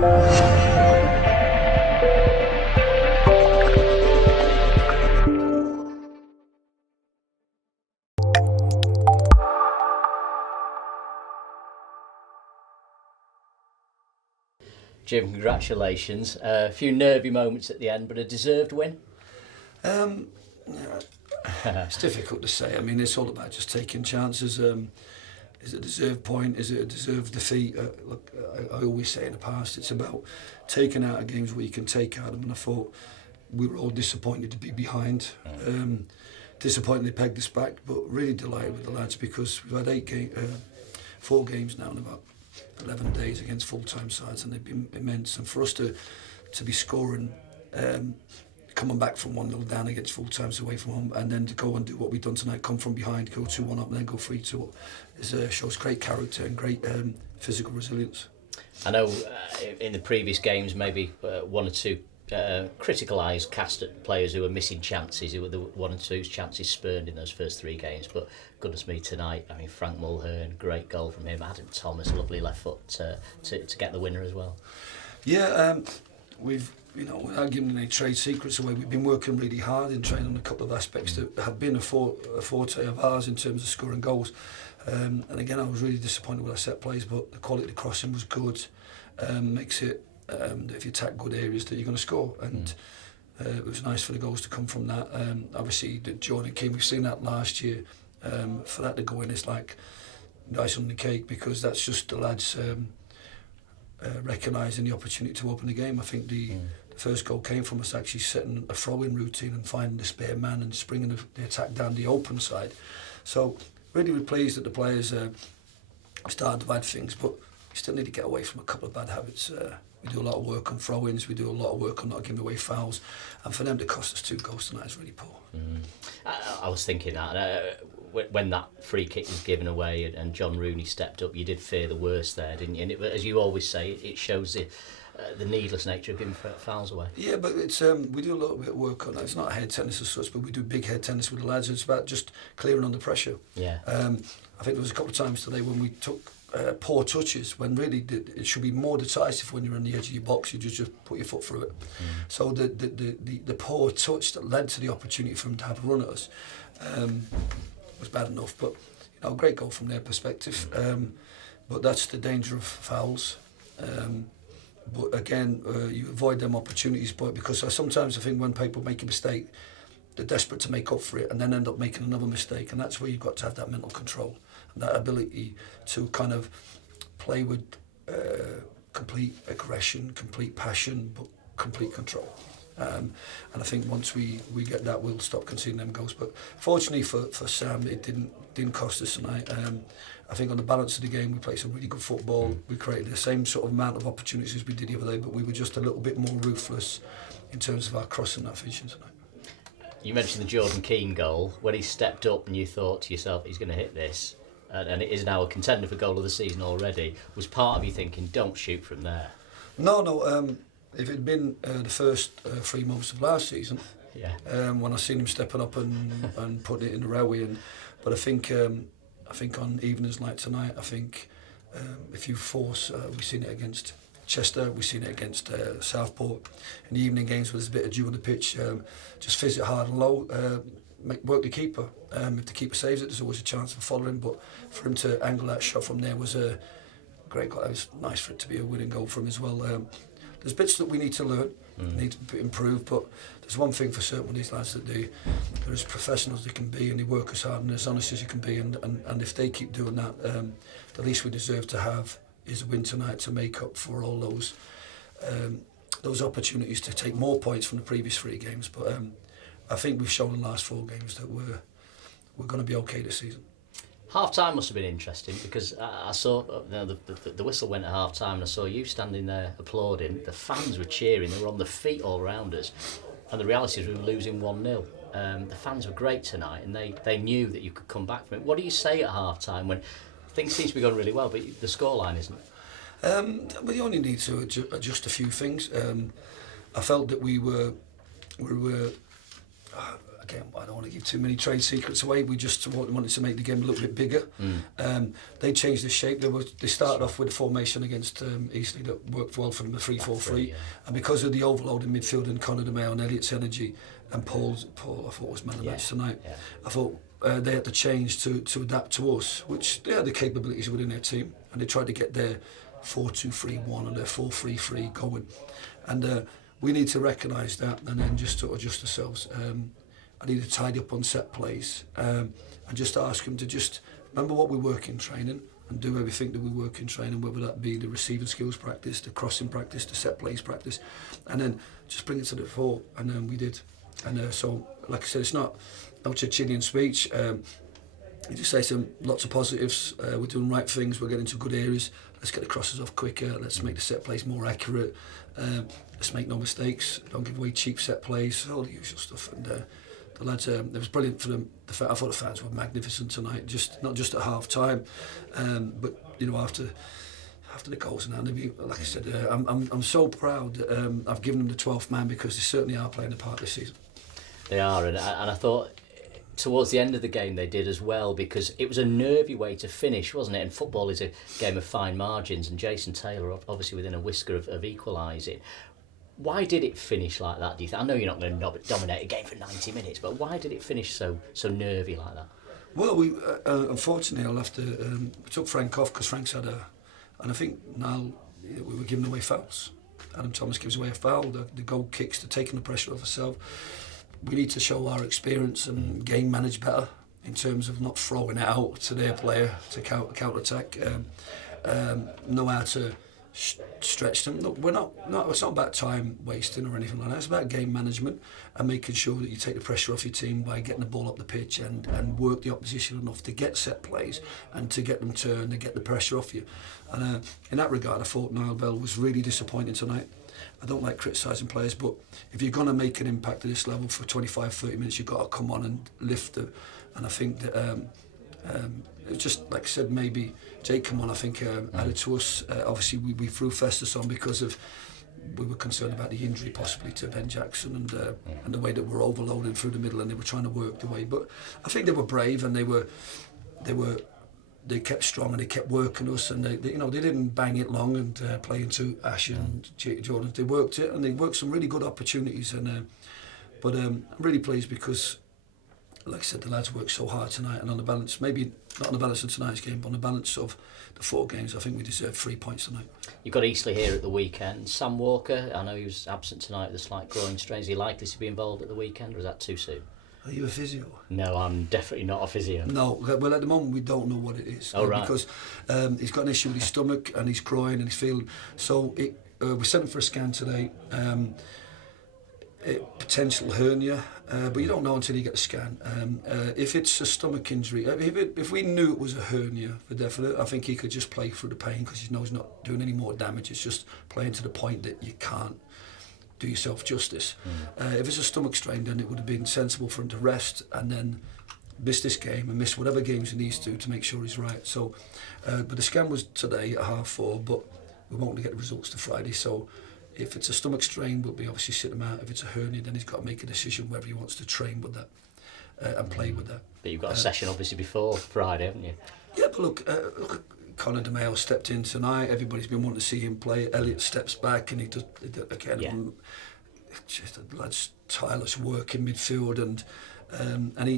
Jim, congratulations. A few nervy moments at the end, but a deserved win? It's difficult to say. I mean, it's all about just taking chances. Is it a deserved point? Is it a deserved defeat? Look, I always say in the past, it's about taking out of games where you can take out of them. And I thought we were all disappointed to be behind. Disappointed they pegged us back, but really delighted with the lads because we've had 4 games now in about 11 days against full-time sides, and they've been immense. And for us to be scoring, coming back from 1-0 down against full-times away from home, and then to go and do what we've done tonight, come from behind, go 2-1 up, and then go 3-2 up, shows great character and great physical resilience. I know in the previous games, maybe 1 or 2 critical eyes cast at players who were missing chances, who were the 1 or 2 chances spurned in those first 3 games. But goodness me, tonight, I mean, Frank Mulhern, great goal from him. Adam Thomas, lovely left foot to get the winner as well. Yeah, we've, without giving any trade secrets away, we've been working really hard in training on a couple of aspects that have been a forte of ours in terms of scoring goals. And again, I was really disappointed with our set plays, but the quality of the crossing was good. Makes it if you attack good areas that you're going to score, and it was nice for the goals to come from that. Obviously, the Jordan Keane, we've seen that last year. For that to go in, it's like icing on the cake, because that's just the lads recognising the opportunity to open the game. I think the first goal came from us actually setting a throw-in routine and finding the spare man and springing the attack down the open side. So really we're pleased that the players started to add things, but we still need to get away from a couple of bad habits. We do a lot of work on throw-ins, we do a lot of work on not giving away fouls, and for them to cost us 2 goals tonight is really poor. I was thinking that when that free kick was given away and John Rooney stepped up, you did fear the worst there, didn't you? And as you always say, it shows the needless nature of giving fouls away. Yeah, but it's we do a little bit of work on that. It's not head tennis as such, but we do big head tennis with the lads. It's about just clearing under pressure. Yeah. I think there was a couple of times today when we took poor touches, when really it should be more decisive when you're on the edge of your box. You just put your foot through it. So the poor touch that led to the opportunity for them to have a run at us was bad enough. But great goal from their perspective. But that's the danger of fouls. But again, you avoid them opportunities, but because sometimes I think when people make a mistake, they're desperate to make up for it and then end up making another mistake, and that's where you've got to have that mental control and that ability to kind of play with complete aggression, complete passion, but complete control. And I think once we get that, we'll stop conceding them goals. But fortunately for Sam, it didn't cost us tonight. I think on the balance of the game, we played some really good football. We created the same sort of amount of opportunities as we did the other day, but we were just a little bit more ruthless in terms of our crossing that vision tonight. You mentioned the Jordan Keane goal. When he stepped up and you thought to yourself, he's going to hit this, and it is now a contender for goal of the season already, was part of you thinking, don't shoot from there? No. If it had been the first 3 months of last season, when I seen him stepping up and putting it in the railway, but I think on evenings like tonight, I think if you force, we've seen it against Chester, we've seen it against Stockport. In the evening games, where there's a bit of dew on the pitch, just fizz it hard and low, work the keeper. If the keeper saves it, there's always a chance of following. But for him to angle that shot from there was a great goal. It was nice for it to be a winning goal for him as well. There's bits that we need to learn, need to improve, but there's one thing for certain with these lads, that they're as professional as they can be, and they work as hard and as honest as you can be, and if they keep doing that, the least we deserve to have is a win tonight to make up for all those opportunities to take more points from the previous 3 games. But I think we've shown in the last 4 games that we're going to be okay this season. Half time must have been interesting, because I saw the whistle went at half time and I saw you standing there applauding. The fans were cheering, they were on their feet all round us, and the reality is we were losing 1-0. The fans were great tonight, and they knew that you could come back from it. What do you say at half time when things seem to be going really well, but the scoreline isn't? We only need to adjust a few things. I felt that we were again, I don't want to give too many trade secrets away. We just wanted to make the game a little bit bigger. They changed the shape. They started off with a formation against Eastleigh that worked well for them, a 3-4-3. And because of the overload in midfield and Conor DeMeo and Elliot's energy and Paul, I thought was man of the match tonight. I thought they had to change to adapt to us, which they had the capabilities within their team, and they tried to get their 4-2-3-1 and their 4-3-3 going. And we need to recognise that and then just to adjust ourselves. I need to tidy up on set plays and just ask them to just remember what we work in training and do everything that we work in training, whether that be the receiving skills practice, the crossing practice, the set plays practice, and then just bring it to the fore. And then we did. And so, like I said, it's not no Chichinian speech. You just say some lots of positives. We're doing right things. We're getting to good areas. Let's get the crosses off quicker. Let's make the set plays more accurate. Let's make no mistakes. Don't give away cheap set plays. All the usual stuff. And the lads, it was brilliant for them. I thought the fans were magnificent tonight. Not just at half time, but after the goals and that. Like I said, I'm so proud that I've given them the 12th man, because they certainly are playing a part this season. They are, and I thought towards the end of the game they did as well, because it was a nervy way to finish, wasn't it? And football is a game of fine margins, and Jason Taylor obviously within a whisker of equalising. Why did it finish like that, do you think? I know you're not going to dominate a game for 90 minutes, but why did it finish so nervy like that? Well, we unfortunately I'll have to we took Frank off because Frank's had and I think now we were giving away fouls. Adam Thomas gives away a foul, the goal kicks, to taking the pressure off ourselves. We need to show our experience and game manage better in terms of not throwing it out to their player to counter-attack. Know how to stretch them. Look, it's not about time wasting or anything like that. It's about game management and making sure that you take the pressure off your team by getting the ball up the pitch and work the opposition enough to get set plays and to get them turned and get the pressure off you. And in that regard, I thought Niall Bell was really disappointing tonight. I don't like criticising players, but if you're going to make an impact at this level for 25-30 minutes, you've got to come on and lift it. And I think that it was just, like I said, maybe Jake come on, I think, added to us. Obviously, we threw Festus on because we were concerned about the injury possibly to Ben Jackson and the way that we're overloaded through the middle, and they were trying to work the way. But I think they were brave, and they kept strong, and they kept working us, and they didn't bang it long and play into Ash and Jordan. They worked it, and they worked some really good opportunities. But I'm really pleased because, like I said, the lads worked so hard tonight, and on the balance, maybe not on the balance of tonight's game, but on the balance of the 4 games, I think we deserve 3 points tonight. You've got Eastleigh here at the weekend. Sam Walker, I know he was absent tonight with a slight groin strain. Is he likely to be involved at the weekend, or is that too soon? Are you a physio? No, I'm definitely not a physio. No, well, at the moment we don't know what it is. Oh, right. Because he's got an issue with his stomach and his groin and he's feeling. So we sent him for a scan today. Potential hernia, but you don't know until you get the scan. If it's a stomach injury, if we knew it was a hernia for definite, I think he could just play through the pain because he knows he's not doing any more damage. It's just playing to the point that you can't do yourself justice. If it's a stomach strain, then it would have been sensible for him to rest and then miss this game and miss whatever games he needs to make sure he's right. So, but the scan was today at 4:30, but we won't get the results to Friday. So if it's a stomach strain, we'll be obviously sit him out. If it's a hernia, then he's got to make a decision whether he wants to train with that and play with that. But you've got a session obviously before Friday, haven't you? Yeah, but look, Conor DeMeo stepped in tonight. Everybody's been wanting to see him play. Elliot steps back and he does again. Yeah. Just the lad's tireless work in midfield, and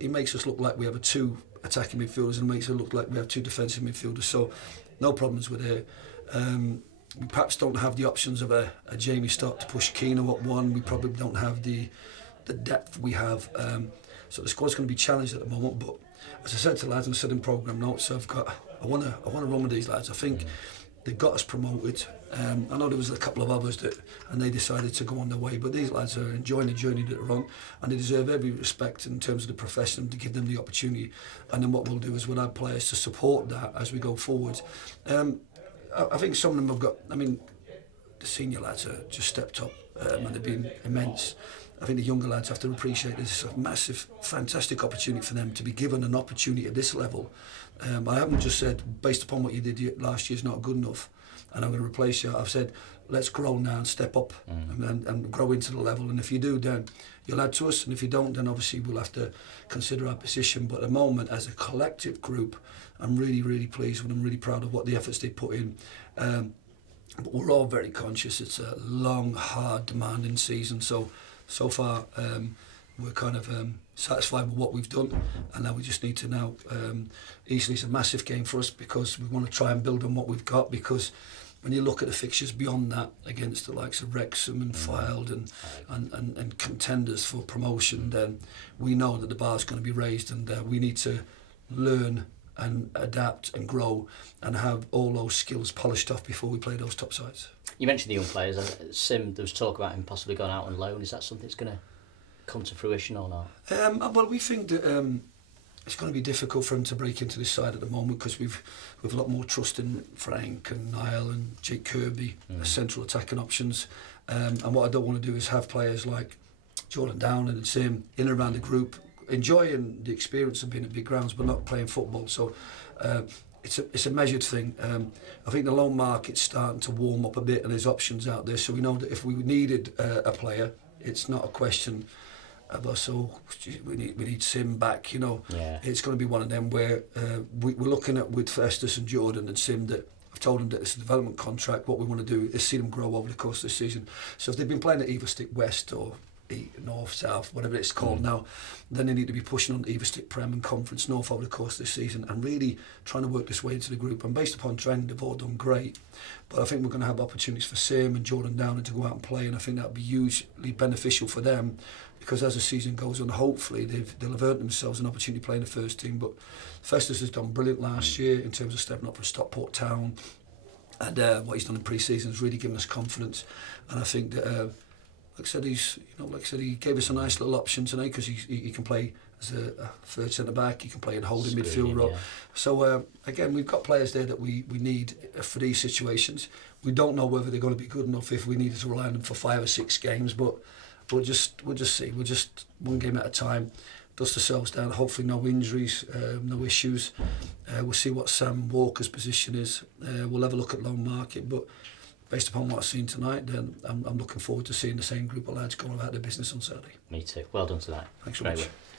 he makes us look like we have 2 attacking midfielders and makes it look like we have 2 defensive midfielders. So no problems with it. We perhaps don't have the options of a Jamie Stott to push Keane up one. We probably don't have the depth we have. So the squad's going to be challenged at the moment. But as I said to the lads, and I said in programme notes, I want to run with these lads. I think they got us promoted. I know there was a couple of others and they decided to go on their way, but these lads are enjoying the journey that they're on, and they deserve every respect in terms of the profession to give them the opportunity. And then what we'll do is we'll have players to support that as we go forward. I think some of them have got. I mean, the senior lads are just stepped up and they've been immense. I think the younger lads have to appreciate this is a massive, fantastic opportunity for them to be given an opportunity at this level. I haven't just said, based upon what you did last year is not good enough. and I'm going to replace you. I've said, let's grow now and step up and grow into the level. And if you do, then you'll add to us. And if you don't, then obviously we'll have to consider our position. But at the moment, as a collective group, I'm really, really pleased and I'm really proud of what the efforts they put in. But we're all very conscious. It's a long, hard, demanding season. So far, we're kind of satisfied with what we've done, and now we just need to Eastleigh's a massive game for us because we want to try and build on what we've got, because when you look at the fixtures beyond that against the likes of Wrexham and Fylde and contenders for promotion, then we know that the bar's going to be raised, and we need to learn and adapt and grow and have all those skills polished off before we play those top sides. You mentioned the young players. Sim, there was talk about him possibly going out on loan. Is that something that's going to come to fruition or not? Well, we think that it's going to be difficult for him to break into this side at the moment, because we've a lot more trust in Frank and Niall and Jake Kirby as central attacking options. And what I don't want to do is have players like Jordan Downing and Sim in and around the group, enjoying the experience of being at big grounds but not playing football. So it's a measured thing. I think the loan market's starting to warm up a bit and there's options out there, so we know that if we needed a player, it's not a question of us, we need Sim back, you know. Yeah. It's going to be one of them where we're looking at with Festus and Jordan and Sim that I've told them that it's a development contract. What we want to do is see them grow over the course of the season. So if they've been playing at Everstick West or North, South, whatever it's called now, then they need to be pushing on Everstick Prem and Conference North over the course of this season and really trying to work this way into the group. And based upon trend, they've all done great. But I think we're going to have opportunities for Sim and Jordan Downing to go out and play, and I think that would be hugely beneficial for them, because as the season goes on, hopefully they'll have earned themselves an opportunity to play in the first team. But Festus has done brilliant last year in terms of stepping up for Stockport Town, and what he's done in pre-season has really given us confidence. And I think that like I said, he gave us a nice little option tonight, because he can play as a third centre back, he can play in holding midfield role. Yeah. So again, we've got players there that we need for these situations. We don't know whether they're going to be good enough if we needed to rely on them for 5 or 6 games, but we'll just see. We'll just one game at a time, dust ourselves down. Hopefully, no injuries, no issues. We'll see what Sam Walker's position is. We'll have a look at loan market, but based upon what I've seen tonight, then I'm looking forward to seeing the same group of lads going about their business on Saturday. Me too. Well done tonight. Thanks very much.